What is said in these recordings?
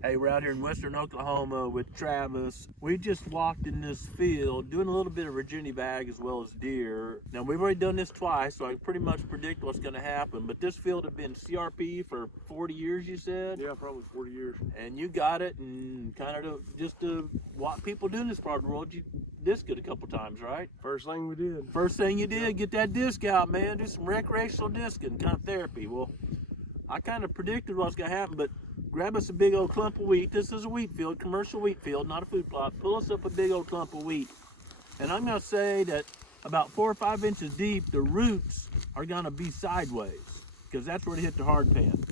Hey, we're out here in western Oklahoma with Travis. We just walked in this field doing a little bit of Virginia bag as well as deer. Now, we've already done this twice, so I pretty much predict what's going to happen. But this field had been CRP for 40 years, you said? Yeah, probably 40 years. And you got it, and kind of just to what people do in this part of the world, you disc it a couple times, right? First thing we did. First thing you did, get that disc out, man. Do some recreational discing, kind of therapy. Well, I kind of predicted what's going to happen, but grab us a big old clump of wheat. This is a wheat field, commercial wheat field, not a food plot. Pull us up a big old clump of wheat. And I'm going to say that about 4 or 5 inches deep, the roots are going to be sideways because that's where they hit the hard pan.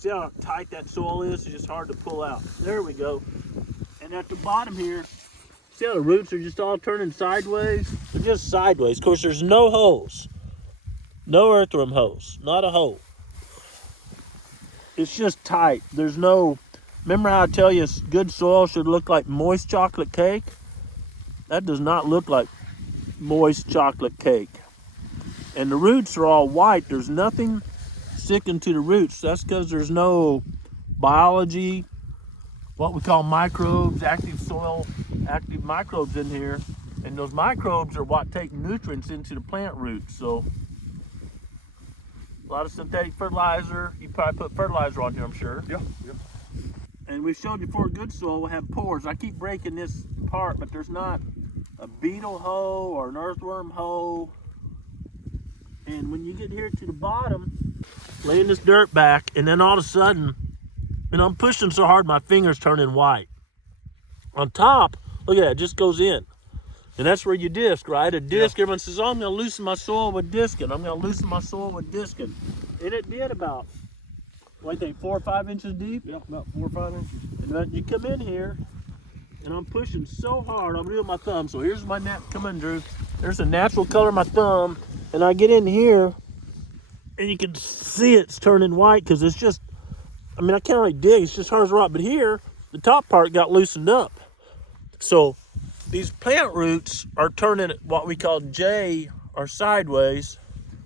See how tight that soil is? It's just hard to pull out. There we go. And at the bottom here, see how the roots are just all turning sideways? They're just sideways. Of course, there's no holes. No earthworm holes. Not a hole. It's just tight. There's no, remember how I tell you good soil should look like moist chocolate cake? That does not look like moist chocolate cake. And the roots are all white. There's nothing sticking to the roots. That's because there's no biology, what we call microbes, active soil, active microbes in here. And those microbes are what take nutrients into the plant roots. So a lot of synthetic fertilizer. You probably put fertilizer on here, I'm sure. Yeah. And we showed you before good soil will have pores. I keep breaking this apart, but there's not a beetle hoe or an earthworm hoe. And when you get here to the bottom, laying this dirt back, and then all of a sudden, and I'm pushing so hard my fingers turning white. On top, look at that, it just goes in. And that's where you disc, right? A disc, everyone says, oh, I'm going to loosen my soil with discing. I'm going to loosen my soil with discing. And it did about, what do you think, 4 or 5 inches deep? Yeah, about 4 or 5 inches. And then you come in here, and I'm pushing so hard, I'm doing my thumb. So here's my net, come in, Drew. There's the natural color of my thumb. And I get in here, and you can see it's turning white because it's just, I mean, I can't really dig. It's just hard as rock. But here, the top part got loosened up. So these plant roots are turning what we call J or sideways,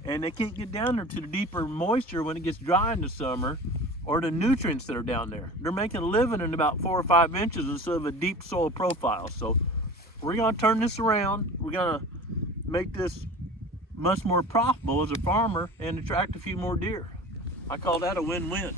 and they can't get down there to the deeper moisture when it gets dry in the summer or the nutrients that are down there. They're making a living in about 4 or 5 inches instead of a deep soil profile. So we're going to turn this around. We're going to make this much more profitable as a farmer and attract a few more deer. I call that a win-win.